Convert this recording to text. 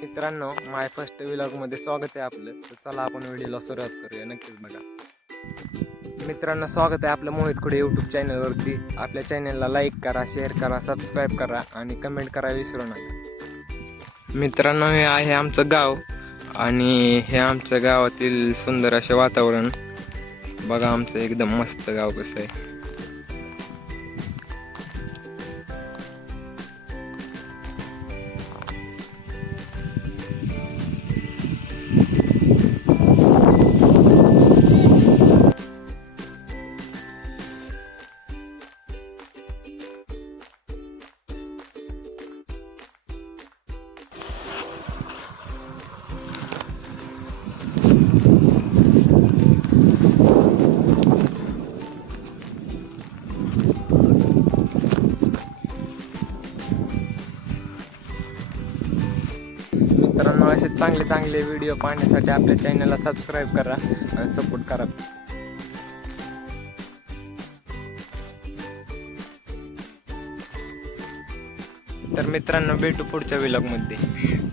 मित्रांनो, माय first vlog मध्ये स्वागत आहे आपलं. तर चला आपण व्हिडिओला सुरुवात करूया. नक्कीच बघा. मित्रांनो, स्वागत आहे आपल्या मोहित खुडे यूट्यूब चॅनलवरती. आपल्या चॅनलला लाईक करा, शेअर करा, सबस्क्राईब करा आणि कमेंट करा विसरू नका. मित्रांनो, हे आहे आमचं गाव आणि हे आमच्या गावातील सुंदर असे वातावरण बघा. आमचं एकदम मस्त गाव कसं आहे. मित्रांनो, असे चांगले चांगले व्हिडिओ पाहण्यासाठी आपल्या चॅनलला सबस्क्राईब करा आणि सपोर्ट करा. तर मित्रांनो, भेटू पुढच्या व्लॉगमध्ये.